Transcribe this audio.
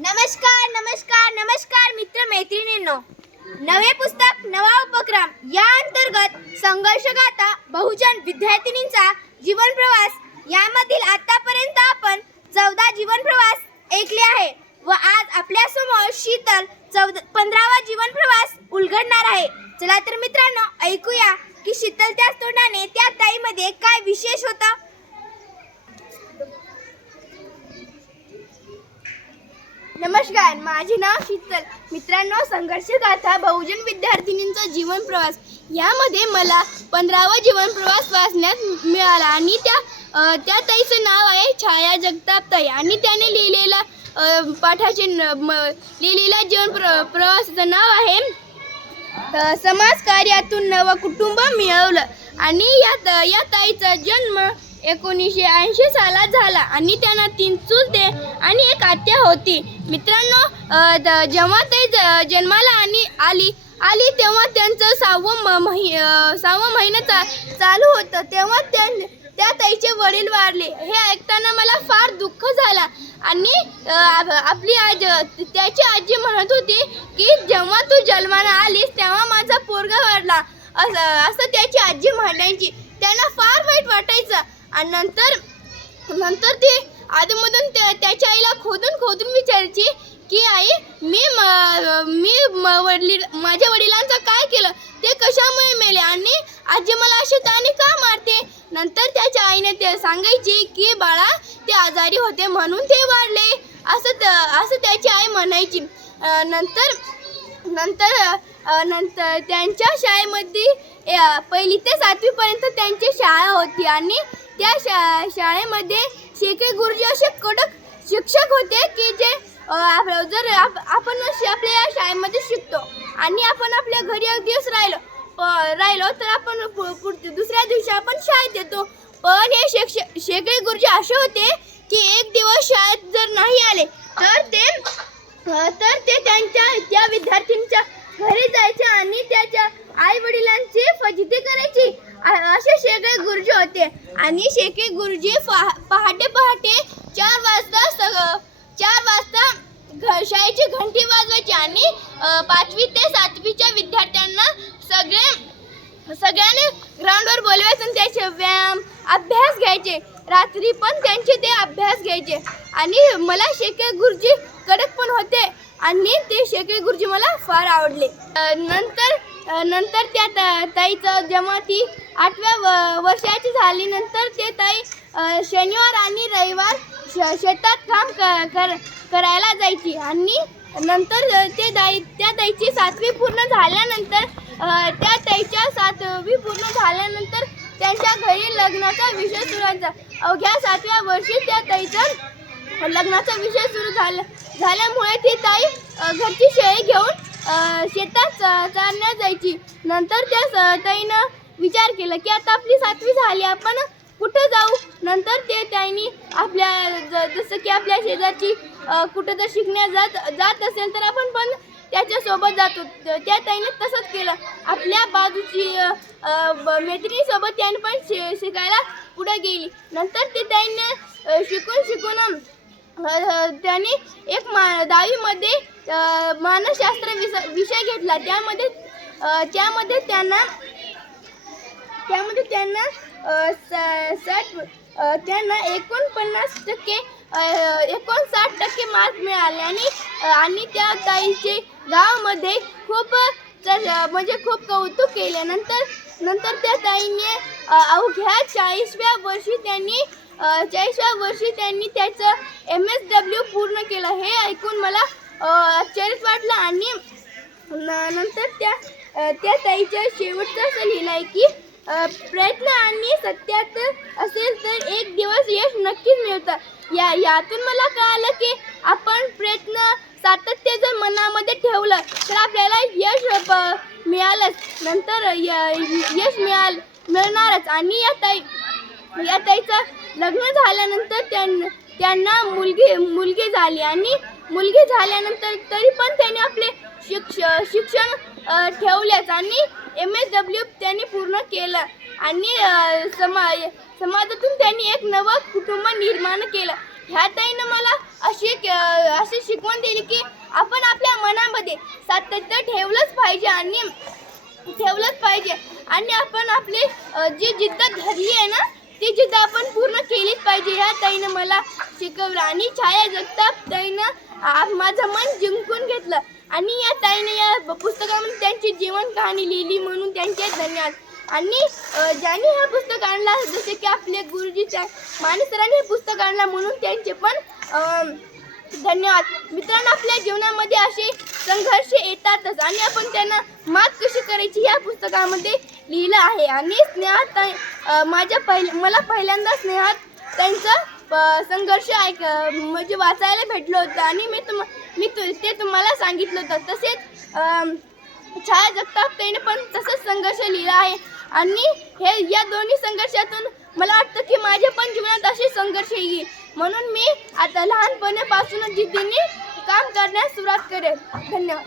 नमस्कार नमस्कार नमस्कार मित्र मैत्रिणींनो नवे पुस्तक नवा उपक्रम या अंतर्गत संघर्ष गाथा बहुजन विद्यार्थिनींचा जीवन प्रवास यामधील आतापर्यंत आपण चौदा जीवन प्रवास ऐकले आहे व आज आपल्यासमोर शीतल चौदा पंधरावा जीवन प्रवास उलगडणार आहे. चला तर मित्रांनो ऐकूया की शीतल त्याच तोंडाने त्या ताईमध्ये काय विशेष होतं? नमस्कार माझे नाव शीतल. मित्रांनो संघर्ष गाथा बहुजन विद्यार्थिनींचा जीवन प्रवास. यामध्ये मला पंधरावा जीवन प्रवास वाचण्यात मिळाला आणि त्या त्या ताईचं नाव आहे छाया जगताप ताई. आणि त्याने लिहिलेला पाठाचे म- लिहिलेला जीवन प्र प्रवासाचं नाव आहे समाज कार्यातून नवं कुटुंब मिळवलं. आणि या त- या ताईचा जन्म एकोणीसशे ऐंशी सालात झाला आणि त्यांना तीन चुलते आणि एक आत्या होती. मित्रांनो जेव्हा ते ज- जन्माला आणि आली आली तेव्हा त्यांचं सहावं म- महि सहावं महिना चा चालू होतं. तेव्हा त्या त्या ताईचे वडील वारले. हे ऐकताना मला फार दुःख झाला. आणि आप- आपली आज त्याची आजी म्हणत होती की जेव्हा तू जन्माला आलीस तेव्हा माझा पोरगा वाढला असं असं त्याची आजी म्हणायची. त्यांना फार वाईट वाटायचं. आणि नंतर नंतर ते आधीमधून त्या त्याच्या आईला खोदून खोदून विचारायची की आई मी म- मी म- वडील माझ्या वडिलांचं काय केलं? ते कशामुळे मेले? आणि आजी मला अशी ताने का मारते? नंतर त्याच्या आईने ते सांगायची की बाळा ते आजारी होते म्हणून ते वाढले असं त- असं त्याची आई म्हणायची. नंतर नंतर नंतर त्यांच्या शाळेमध्ये पहिली ते सातवीपर्यंत त्यांची शाळा होती आणि त्या शा शाळेमध्ये शेके गुरुजी असे कडक शिक्षक होते की जे जर आप- आपण आपल्या या शाळेमध्ये शिकतो आणि आपण आपल्या घरी एक दिवस राहिलो राहिलो तर आपण दुसऱ्या दिवशी आपण शाळेत येतो. पण हे शिक्षक शेकडे गुरुजी असे होते की एक दिवस शाळेत जर नाही आले तर ते तर ते त्यांच्या त्या विद्यार्थ्यांच्या घरी जायचे आणि त्याच्या आई वडिलांची फजिती करायची अ- असे शेकडे गुरुजी होते आणि गुरुजी पहा- पहाटे पहाटे चार वाजता सग चार वाजता घ शाळेची घंटी वाजवायची आणि पाचवी ते सातवीच्या विद्यार्थ्यांना सगळे सगळ्यांनी ग्राउंडवर बोलवायचे आणि त्याचे व्यायाम अभ्यास घ्यायचे. रात्री पण त्यांचे ते अभ्यास घ्यायचे. आणि मला शेके गुरुजी कडक पण होते आणि ते शेके गुरुजी मला फार आवडले. नंतर नंतर त्या ता- ताईचं जेव्हा ती आठव्या व वर्षाची झाली नंतर ते ताई शनिवार आणि रविवार श शेतात काम क कर करायला जायची. आणि नंतर ते दाई त्या ताईची सातवी पूर्ण झाल्यानंतर त्या ताईच्या सातवी पूर्ण झाल्यानंतर त्यांच्या घरी लग्नाचा विषय सुरू व्हायचा अवघ्या सातव्या वर्षी त्या ताईचं लग्नाचा विषय सुरू झाला. झाल्यामुळे ती ताई घरची शेळी घेऊन शेतात च- चारण्यात जायची. नंतर त्या स- ताईनं विचार केला की आता आपली सातवी झाली आपण कुठं जाऊ? नंतर ते त्यांनी आपल्या ज- जसं की आपल्या शेजारची कुठं जर शिकण्या जात जात असेल तर आपण पण त्याच्यासोबत जातो. त्या ताईने तसंच केलं. आपल्या बाजूची मैत्रिणीसोबत त्याने पण शि शिकायला पुढे गेली. नंतर ते ताईने शिकून शिकून त्याने एक मा दहावीमध्ये मानसशास्त्र विस विषय घेतला. त्यामध्ये त्यामध्ये त्यांना त्यामध्ये त्यांना स- साठ त्यांना एकोणपन्नास टक्के एकोणसाठ टक्के मार्क मिळाले. आणि आणि त्या ताईचे गावामध्ये खूप म्हणजे खूप कौतुक केले. नंतर नंतर त्या ताईने अवघ्या चाळीसव्या वर्षी त्यांनी चाळीसव्या वर्षी त्यांनी त्याचं एम एस डब्ल्यू पूर्ण केलं. हे ऐकून मला आश्चर्यच वाटलं आणि नंतर त्या त्या ताईच्या शेवटचं असं लिहिलं आहे की प्रयत्न आणि सत्यात असेल तर एक दिवस यश नक्कीच मिळतं. या यातून मला कळालं की आपण प्रयत्न सातत्य जर मनामध्ये ठेवलं तर आपल्याला यश मिळालंच. नंतर य- यश मिळाल मिळणारच. आणि या ताई या ताईचं लग्न झाल्यानंतर त्यां त्यांना मुलगी मुलगी झाली आणि मुलगी झाल्यानंतर तरी पण त्याने आपले शिक्ष शिक्षण अ, आणि एम एस डब्ल्यू त्यांनी पूर्ण केलं. आणि समा समाजातून त्यांनी एक नवं कुटुंब निर्माण केलं. ह्या ताईनं मला अशी अशी शिकवण दिली की आपण आपल्या मनामध्ये सातत्य ठेवलंच पाहिजे आणि ठेवलंच पाहिजे. आणि आपण आपली जी जिद्द धरली आहे ना ती जिद्द आपण पूर्ण केलीच पाहिजे. ह्या ताईनं मला शिकवलं. आणि छाया जगताप ताईनं माझं मन जिंकून घेतलं. आणि या ताईने या पुस्तकामध्ये त्यांची जीवन कहाणी लिहिली म्हणून त्यांचे धन्यवाद. आणि ज्यांनी हे पुस्तक आणलं जसे की आपले गुरुजी मानेसरांनी हे पुस्तक आणलं म्हणून त्यांचे पण धन्यवाद. मित्रांनो आपल्या जीवनामध्ये असे संघर्ष येतातच आणि आपण त्यांना मात कशी करायची या पुस्तकामध्ये लिहिलं आहे. आणि स्नेहात माझ्या पहिल्या मला पहिल्यांदा स्नेहात त्यांचं संघर्ष ऐक म्हणजे वाचायला भेटलं होतं आणि मी तुम मी तु ते तुम्हाला सांगितलं होतं. तसेच छाया जगताप ताईने पण तसंच संघर्ष लिहिला आहे. आणि हे या दोन्ही संघर्षातून मला वाटतं की माझ्या पण जीवनात असे संघर्ष येईल. म्हणून मी आता लहानपणापासूनच जिद्दीने काम करण्यास सुरुवात करेल धन्यवाद.